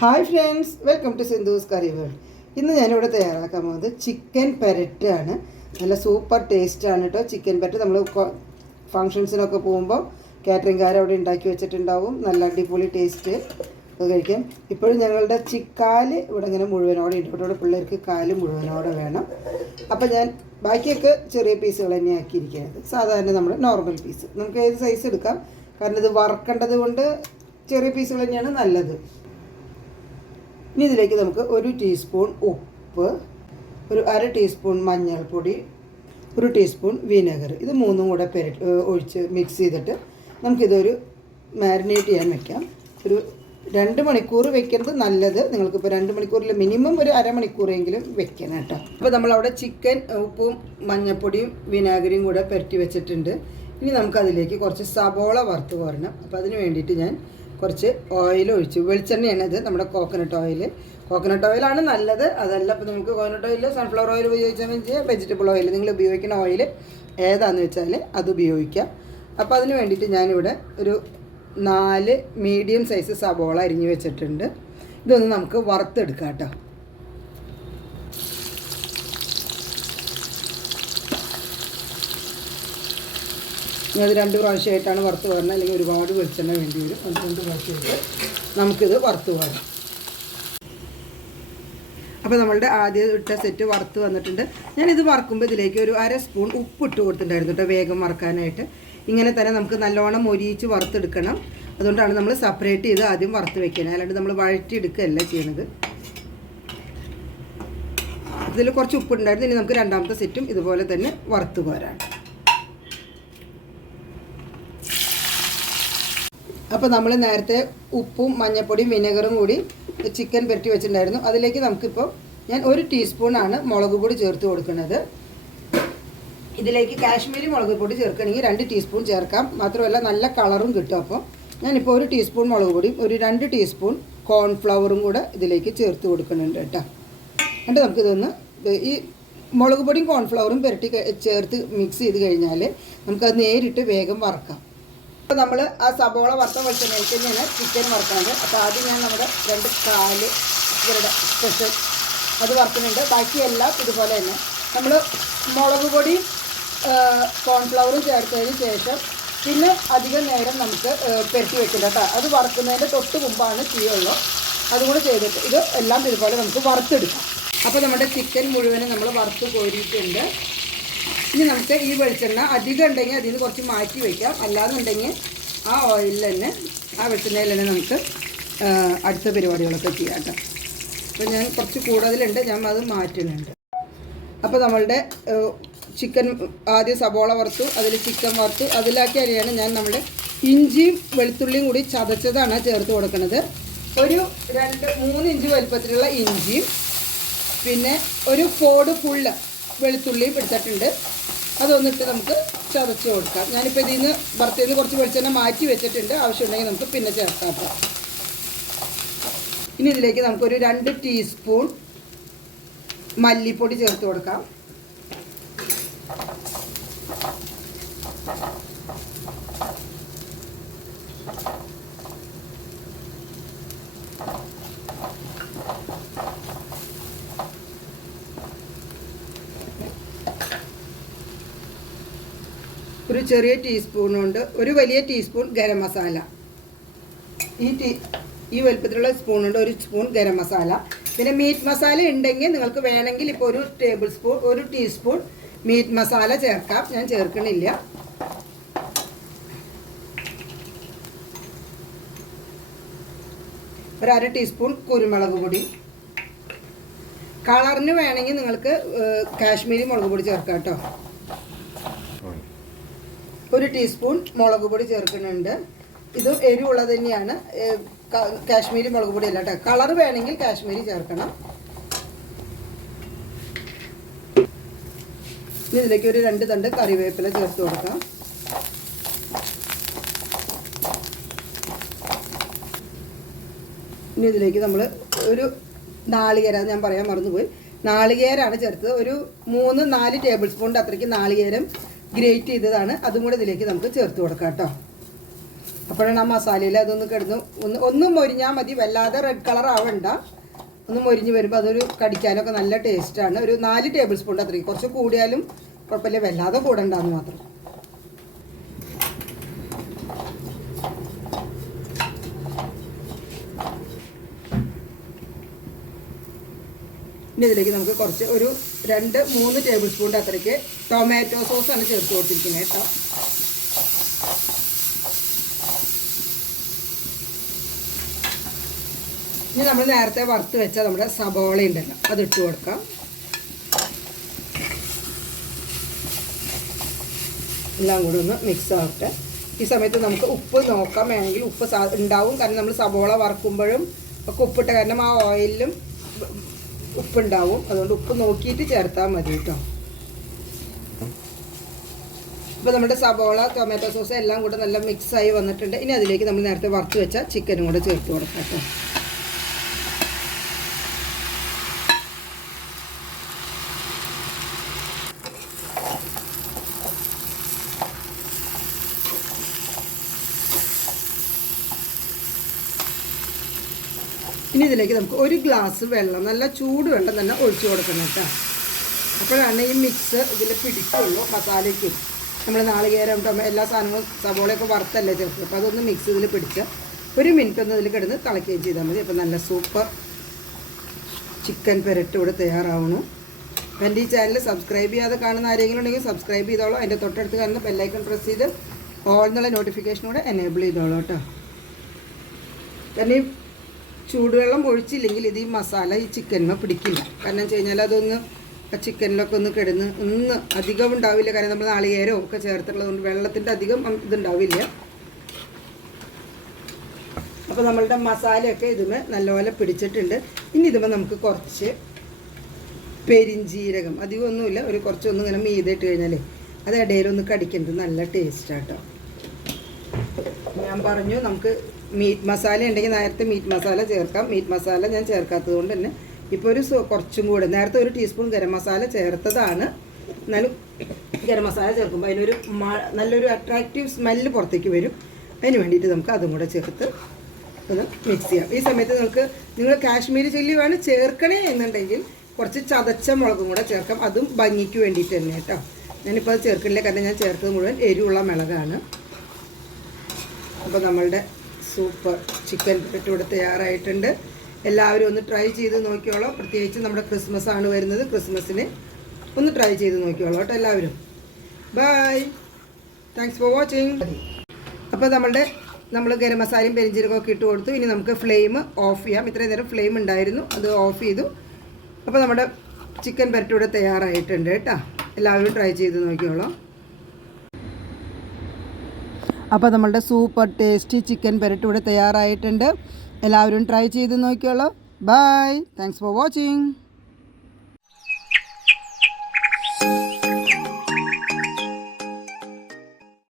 Hi friends welcome to Sindhu's curry world ഇന്ന് ഞാനിവിടെ തയ്യാറാക്കാൻ പോകുന്നത് ചിക്കൻ പെരറ്റാണ് നല്ല സൂപ്പർ ടേസ്റ്റാണ് കേട്ടോ ചിക്കൻ പെരറ്റ് നമ്മൾ ഫങ്ഷൻസിനൊക്കെ പോകുമ്പോൾ കാറ്ററിംഗുകാർ അവിടെ ഉണ്ടാക്കി വെച്ചിട്ടുണ്ടാവും. നല്ല അടിപൊളി ടേസ്റ്റ് അത് കഴിക്കാം. ഇപ്പോഴും ഞങ്ങളുടെ ചിക്കാൽ ഇവിടെ ഇങ്ങനെ മുഴുവനോടെ ഉണ്ട്. ഇവിടെ പിള്ളേർക്ക് കാൽ മുഴുവനോടെ വേണം. അപ്പോൾ ഞാൻ ബാക്കിയൊക്കെ ചെറിയ പീസുകൾ തന്നെ ആക്കിയിരിക്കുന്നത്. സാധാരണ നമ്മൾ നോർമൽ പീസ് നമുക്ക് ഏത് സൈസ് എടുക്കാം? കാരണം ഇത് വറക്കേണ്ടത് കൊണ്ട് ചെറിയ പീസുകൾ തന്നെയാണ് നല്ലത്. ഇനി ഇതിലേക്ക് നമുക്ക് ഒരു ടീസ്പൂൺ ഉപ്പ് ഒരു അര ടീസ്പൂൺ മഞ്ഞൾപ്പൊടി ഒരു ടീസ്പൂൺ വിനെഗർ. ഇത് മൂന്നും കൂടെ പെര ഒഴിച്ച് മിക്സ് ചെയ്തിട്ട് നമുക്കിതൊരു മാരിനേറ്റ് ചെയ്യാൻ വെക്കാം. ഒരു രണ്ട് മണിക്കൂർ വെക്കുന്നത് നല്ലത് നിങ്ങൾക്കിപ്പോൾ രണ്ട് മണിക്കൂറിൽ മിനിമം ഒരു അരമണിക്കൂറെങ്കിലും വെക്കണം കേട്ടോ. അപ്പോൾ നമ്മളവിടെ ചിക്കൻ ഉപ്പും മഞ്ഞൾപ്പൊടിയും വിനാഗിരിയും കൂടെ പെരട്ടി വെച്ചിട്ടുണ്ട്. ഇനി നമുക്കതിലേക്ക് കുറച്ച് സബോള വറുത്ത് കോരണം. അപ്പോൾ അതിന് വേണ്ടിയിട്ട് ഞാൻ കുറച്ച് ഓയിൽ ഒഴിച്ചു. വെളിച്ചെണ്ണയാണ് ഇത് നമ്മുടെ കോക്കനട്ട് ഓയിൽ കോക്കനട്ട് ഓയിലാണ് നല്ലത്. അതല്ല ഇപ്പോൾ നിങ്ങൾക്ക് കോക്കനട്ട് ഓയിൽ സൺഫ്ലവർ ഓയിൽ ഉപയോഗിച്ചാൽ വെജിറ്റബിൾ ഓയിൽ നിങ്ങൾ ഉപയോഗിക്കുന്ന ഓയിൽ ഏതാണെന്ന് വെച്ചാൽ അത് ഉപയോഗിക്കാം. അപ്പോൾ അതിന് വേണ്ടിയിട്ട് ഞാനിവിടെ ഒരു നാല് മീഡിയം സൈസ് സബോള അരിഞ്ഞു വെച്ചിട്ടുണ്ട്. ഇതൊന്ന് നമുക്ക് വറുത്തെടുക്കാം കേട്ടോ. ഇനി അത് രണ്ട് പ്രാവശ്യമായിട്ടാണ് വറുത്ത് പോരുന്നത് അല്ലെങ്കിൽ ഒരുപാട് വെളിച്ചെണ്ണ വേണ്ടി വരും. അത് രണ്ട് പ്രാവശ്യമായിട്ട് നമുക്കിത് വറുത്ത് പോരാം അപ്പോൾ നമ്മളുടെ ആദ്യം ഇട്ട സെറ്റ് വറുത്ത് വന്നിട്ടുണ്ട്. ഞാനിത് വറുക്കുമ്പോൾ ഇതിലേക്ക് ഒരു അര സ്പൂൺ ഉപ്പ് ഇട്ട് കൊടുത്തിട്ടുണ്ടായിരുന്നു കേട്ടോ വേഗം വറുക്കാനായിട്ട്. ഇങ്ങനെ തന്നെ നമുക്ക് നല്ലോണം മൊരിയിച്ച് വറുത്തെടുക്കണം. അതുകൊണ്ടാണ് നമ്മൾ സെപ്പറേറ്റ് ചെയ്ത് ആദ്യം വറുത്ത് വെക്കുന്നത്. അല്ലാണ്ട് നമ്മൾ വഴറ്റിയെടുക്കുകയല്ല ചെയ്യുന്നത്. ഇതിൽ കുറച്ച് ഉപ്പുണ്ടായിരുന്നു ഇനി നമുക്ക് രണ്ടാമത്തെ സെറ്റും ഇതുപോലെ തന്നെ വറുത്ത് പോരാണ് അപ്പോൾ നമ്മൾ നേരത്തെ ഉപ്പും മഞ്ഞൾപ്പൊടിയും വിനെഗറും കൂടി ചിക്കൻ പെരട്ടി വെച്ചിട്ടുണ്ടായിരുന്നു. അതിലേക്ക് നമുക്കിപ്പോൾ ഞാൻ ഒരു ടീസ്പൂണാണ് മുളക് പൊടി ചേർത്ത് കൊടുക്കുന്നത്. ഇതിലേക്ക് കാശ്മീരി മുളക് പൊടി ചേർക്കണമെങ്കിൽ രണ്ട് ടീസ്പൂൺ ചേർക്കാം. മാത്രമല്ല നല്ല കളറും കിട്ടും അപ്പോൾ ഞാനിപ്പോൾ ഒരു ടീസ്പൂൺ മുളക് പൊടിയും ഒരു രണ്ട് ടീസ്പൂൺ കോൺഫ്ലവറും കൂടെ ഇതിലേക്ക് ചേർത്ത് കൊടുക്കുന്നുണ്ട് കേട്ടോ. എന്നിട്ട് നമുക്കിതൊന്ന് ഈ മുളക് പൊടിയും കോൺഫ്ലവറും പുരട്ടി ചേർത്ത് മിക്സ് ചെയ്ത് കഴിഞ്ഞാൽ നമുക്കത് നേരിട്ട് വേഗം വറക്കാം. അപ്പോൾ നമ്മൾ ആ സബോള വറുത്ത വെളിച്ചെണ്ണയിൽ തന്നെയാണ് ചിക്കൻ വറുക്കുന്നത്. അപ്പോൾ ആദ്യം ഞാൻ നമ്മുടെ രണ്ട് കാൽ ഇവരുടെ സ്പെഷ്യൽ അത് വറുക്കുന്നുണ്ട്. ബാക്കിയെല്ലാം ഇതുപോലെ തന്നെ. നമ്മൾ മുളക് പൊടി കോൺഫ്ലവറും ചേർത്തതിന് ശേഷം പിന്നെ അധികം നേരം നമുക്ക് പെരട്ടി വെക്കില്ല കേട്ടോ. അത് വറുക്കുന്നതിന്റെ തൊട്ട് മുമ്പാണ് തീയുള്ളൂ. അതുകൊണ്ട് ചെയ്തിട്ട് ഇത് എല്ലാം ഇതുപോലെ നമുക്ക് വറുത്തെടുക്കാം. അപ്പോൾ നമ്മുടെ ചിക്കൻ മുഴുവനും നമ്മൾ വറുത്ത് കോരിയിട്ടുണ്ട്. ഇനി നമുക്ക് ഈ വെളിച്ചെണ്ണ അധികം ഉണ്ടെങ്കിൽ അതിൽ നിന്ന് കുറച്ച് മാറ്റി വയ്ക്കാം. അല്ലാന്നുണ്ടെങ്കിൽ ആ ഓയിലിൽ തന്നെ ആ വെളിച്ചെണ്ണയിൽ തന്നെ നമുക്ക് അടുത്ത പരിപാടികളൊക്കെ ചെയ്യാം കേട്ടോ. അപ്പോൾ ഞാൻ കുറച്ച് കൂടുതലുണ്ട് ഞാൻ അത് മാറ്റുന്നുണ്ട്. അപ്പോൾ നമ്മളുടെ ചിക്കൻ ആദ്യം സബോള വറുത്തു അതിൽ ചിക്കൻ വറുത്തു അതിലാക്കി അരിയാണ് ഞാൻ നമ്മുടെ ഇഞ്ചിയും വെളുത്തുള്ളിയും കൂടി ചതച്ചതാണ് ചേർത്ത് കൊടുക്കുന്നത്. ഒരു രണ്ട് മൂന്ന് ഇഞ്ച് വലുപ്പത്തിലുള്ള ഇഞ്ചിയും പിന്നെ ഒരു ഫോഡ് ഫുള്ള് വെളുത്തുള്ളിയും എടുത്തിട്ടുണ്ട് അതൊന്നിട്ട് നമുക്ക് ചതച്ച് കൊടുക്കാം. ഞാനിപ്പോൾ ഇതിൽ നിന്ന് വറുത്തതിൽ കുറച്ച് വെളിച്ചെണ്ണ മാറ്റി വെച്ചിട്ടുണ്ട്. ആവശ്യമുണ്ടെങ്കിൽ നമുക്ക് പിന്നെ ചേർക്കാം ഇനി ഇതിലേക്ക് നമുക്കൊരു രണ്ട് ടീസ്പൂൺ മല്ലിപ്പൊടി ചേർത്ത് കൊടുക്കാം. ഒരു ചെറിയ ടീസ്പൂൺ കൊണ്ട് ഒരു വലിയ ടീസ്പൂൺ ഗരം മസാല. ഈ ടീ ഈ വലുപ്പത്തിലുള്ള സ്പൂൺ കൊണ്ട് ഒരു സ്പൂൺ ഗരം മസാല. പിന്നെ മീറ്റ് മസാല ഉണ്ടെങ്കിൽ നിങ്ങൾക്ക് വേണമെങ്കിൽ ഇപ്പോൾ ഒരു ടേബിൾ സ്പൂൺ ഒരു ടീസ്പൂൺ മീറ്റ് മസാല ചേർക്കാം. ഞാൻ ചേർക്കണില്ല. ഒരു അര ടീസ്പൂൺ കുരുമുളക് പൊടി. കളറിന് വേണമെങ്കിൽ നിങ്ങൾക്ക് കാശ്മീരി മുളക് പൊടി ചേർക്കാം കേട്ടോ. ഒരു ടീസ്പൂൺ മുളക് പൊടി ചേർക്കുന്നുണ്ട്. ഇതും എരിവുള്ളത് തന്നെയാണ്. കാശ്മീരി മുളക് പൊടി അല്ല കളർ വേണമെങ്കിൽ കാശ്മീരി ചേർക്കണം. ഇനി ഇതിലേക്ക് ഒരു രണ്ട് തണ്ട് കറിവേപ്പില ചേർത്ത് കൊടുക്കാം. ഇനി ഇതിലേക്ക് നമ്മൾ ഒരു നാളികേര ഞാൻ പറയാൻ മറന്നുപോയി. നാളികേരാണ് ചേർത്തത്. ഒരു മൂന്ന് നാല് ടേബിൾ സ്പൂണിന്റെ അത്രയ്ക്ക് നാളികേരം ഗ്രേറ്റ് ചെയ്തതാണ്. അതും കൂടെ ഇതിലേക്ക് നമുക്ക് ചേർത്ത് കൊടുക്കാം കേട്ടോ. അപ്പോഴാണ് ആ മസാലയിൽ അതൊന്ന് കിടന്ന് ഒന്ന് ഒന്നും മൊരിഞ്ഞാൽ മതി. വല്ലാതെ റെഡ് കളർ ആവണ്ട. ഒന്ന് മൊരിഞ്ഞ് വരുമ്പോൾ അതൊരു കടിക്കാനൊക്കെ നല്ല ടേസ്റ്റാണ് ഒരു നാല് ടേബിൾ സ്പൂൺ അത്രയും. കുറച്ച് കൂടിയാലും കുഴപ്പമില്ല. വല്ലാതെ കൂടണ്ടെന്ന് മാത്രം. ഇനി ഇതിലേക്ക് നമുക്ക് കുറച്ച് ഒരു രണ്ട് മൂന്ന് ടേബിൾ സ്പൂണിന്റെ അത്രയ്ക്ക് ടൊമാറ്റോ സോസാണ് ചേർത്ത് കൊടുത്തിരിക്കുന്നത് കേട്ടോ. ഇനി നമ്മൾ നേരത്തെ വറുത്ത് വെച്ച നമ്മുടെ സബോള ഉണ്ടല്ലോ അത് ഇട്ട് കൊടുക്കാം. എല്ലാം കൂടെ ഒന്ന് മിക്സ് ആവട്ടെ. ഈ സമയത്ത് നമുക്ക് ഉപ്പ് നോക്കാം വേണമെങ്കിൽ ഉപ്പ് ഉണ്ടാവും. കാരണം നമ്മൾ സബോള വറുക്കുമ്പോഴും ഒക്കെ ഉപ്പിട്ട കാരണം ആ ഓയിലിലും ഉപ്പുണ്ടാവും. അതുകൊണ്ട് ഉപ്പ് നോക്കിയിട്ട് ചേർത്താൽ മതി കേട്ടോ അപ്പോൾ നമ്മുടെ സബോള ടൊമാറ്റോ സോസ് എല്ലാം കൂടെ നല്ല മിക്സായി വന്നിട്ടുണ്ട്. ഇനി അതിലേക്ക് നമ്മൾ നേരത്തെ വറുത്ത് വെച്ച ചിക്കനും കൂടെ ചേർത്ത് കൊടുക്കാം കേട്ടോ ഇനി ഇതിലേക്ക് നമുക്ക് ഒരു ഗ്ലാസ് വെള്ളം നല്ല ചൂട് വെള്ളം തന്നെ ഒഴിച്ചു കൊടുക്കണം കേട്ടോ. അപ്പോഴാണ് ഈ മിക്സ് ഇതിൽ പിടിക്കുള്ളൂ മസാലയ്ക്കും. നമ്മൾ നാളികേരം ടൊമ എല്ലാ സാധനങ്ങളും സവോളയൊക്കെ വറുത്തല്ലേ ചേർക്കും അപ്പോൾ അതൊന്ന് മിക്സ് ഇതിൽ പിടിച്ച് ഒരു മിനിറ്റ് ഒന്ന് ഇതിൽ കിടന്ന് തിളയ്ക്കുകയും ചെയ്താൽ മതി. അപ്പോൾ നല്ല സൂപ്പർ ചിക്കൻ പെരട്ട് ഇവിടെ തയ്യാറാവുന്നു. അപ്പം എന്റെ ഈ ചാനൽ സബ്സ്ക്രൈബ് ചെയ്യാതെ കാണുന്ന ആരെങ്കിലും ഉണ്ടെങ്കിൽ സബ്സ്ക്രൈബ് ചെയ്തോളൂ. അതിന്റെ തൊട്ടടുത്ത് കാണുന്ന ബെല്ലൈക്കൺ പ്രസ് ചെയ്ത് ഓൾ എന്നുള്ള നോട്ടിഫിക്കേഷനൂടെ എനേബിൾ ചെയ്തോളൂ കേട്ടോ. കാരണം ചൂടുവെള്ളം ഒഴിച്ചില്ലെങ്കിൽ ഇത് ഈ മസാല ഈ ചിക്കനിൽ പിടിക്കില്ല. കാരണം വെച്ച് കഴിഞ്ഞാൽ അതൊന്ന് ചിക്കനിലൊക്കെ ഒന്ന് കിടന്ന് ഒന്ന് അധികം ഉണ്ടാവില്ല. കാരണം നമ്മൾ നാളികേരോ ഒക്കെ ചേർത്തുള്ളത് കൊണ്ട് വെള്ളത്തിന്റെ അധികം ഇതുണ്ടാവില്ല. അപ്പോൾ നമ്മളുടെ മസാലയൊക്കെ ഇതുമേ നല്ലപോലെ പിടിച്ചിട്ടുണ്ട്. ഇനി ഇതുമേ നമുക്ക് കുറച്ച് പെരിഞ്ജീരകം അധികം ഒന്നുമില്ല. ഒരു കുറച്ചൊന്നും ഇങ്ങനെ മീതിട്ട് കഴിഞ്ഞാലേ അത് ഇടയിലൊന്ന് കടിക്കുന്നത് നല്ല ടേസ്റ്റാട്ടോ ഞാൻ പറഞ്ഞു നമുക്ക് മീറ്റ് മസാല ഉണ്ടെങ്കിൽ നേരത്തെ മീറ്റ് മസാല ചേർക്കാം. മീറ്റ് മസാല ഞാൻ ചേർക്കാത്തത് കൊണ്ട് തന്നെ ഇപ്പോൾ ഒരു കുറച്ചും കൂടെ നേരത്തെ ഒരു ടീസ്പൂൺ ഗരം മസാല ചേർത്തതാണ്. എന്നാലും ഗരം മസാല ചേർക്കുമ്പോൾ അതിനൊരു നല്ലൊരു അട്രാക്റ്റീവ് സ്മെല്ല് പുറത്തേക്ക് വരും. അതിന് വേണ്ടിയിട്ട് നമുക്ക് അതും കൂടെ ചേർത്ത് ഒന്ന് മിക്സ് ചെയ്യാം. ഈ സമയത്ത് നമുക്ക് നിങ്ങൾ കാശ്മീരി ചില്ലി വേണം ചേർക്കണേ എന്നുണ്ടെങ്കിൽ കുറച്ച് ചതച്ച മുളകും കൂടെ ചേർക്കാം. അതും ഭംഗിക്ക് വേണ്ടിയിട്ട് തന്നെ കേട്ടോ. ഞാനിപ്പോൾ അത് ചേർക്കണില്ല. കാരണം ഞാൻ ചേർത്തത് മുഴുവൻ എരിവുള്ള മുളകാണ്. അപ്പോൾ നമ്മളുടെ സൂപ്പർ ചിക്കൻ പെട്ടുകൂടെ തയ്യാറായിട്ടുണ്ട്. എല്ലാവരും ഒന്ന് ട്രൈ ചെയ്ത് നോക്കിയോളാം. പ്രത്യേകിച്ച് നമ്മുടെ ക്രിസ്മസ് ആണ് വരുന്നത്. ക്രിസ്മസിന് ഒന്ന് ട്രൈ ചെയ്ത് നോക്കിയോളാം കേട്ടോ എല്ലാവരും. ബൈ താങ്ക്സ് ഫോർ വാച്ചിങ് അപ്പോൾ നമ്മളുടെ നമ്മൾ ഗരം മസാലയും പെരിഞ്ചീരകമൊക്കെ ഇട്ട് കൊടുത്തു. ഇനി നമുക്ക് ഫ്ലെയിം ഓഫ് ചെയ്യാം. ഇത്രയും നേരം ഫ്ലെയിം ഉണ്ടായിരുന്നു. അത് ഓഫ് ചെയ്തു. അപ്പോൾ നമ്മുടെ ചിക്കൻ പരട്ടൂടെ തയ്യാറായിട്ടുണ്ട് കേട്ടോ. എല്ലാവരും ട്രൈ ചെയ്ത് നോക്കിയോളൂ. അപ്പോൾ നമ്മളുടെ സൂപ്പർ ടേസ്റ്റി ചിക്കൻ പെരട്ട് ഇവിടെ തയ്യാറായിട്ടുണ്ട്. എല്ലാവരും ട്രൈ ചെയ്ത് നോക്കിയോളൂ ബൈ. Thanks for watching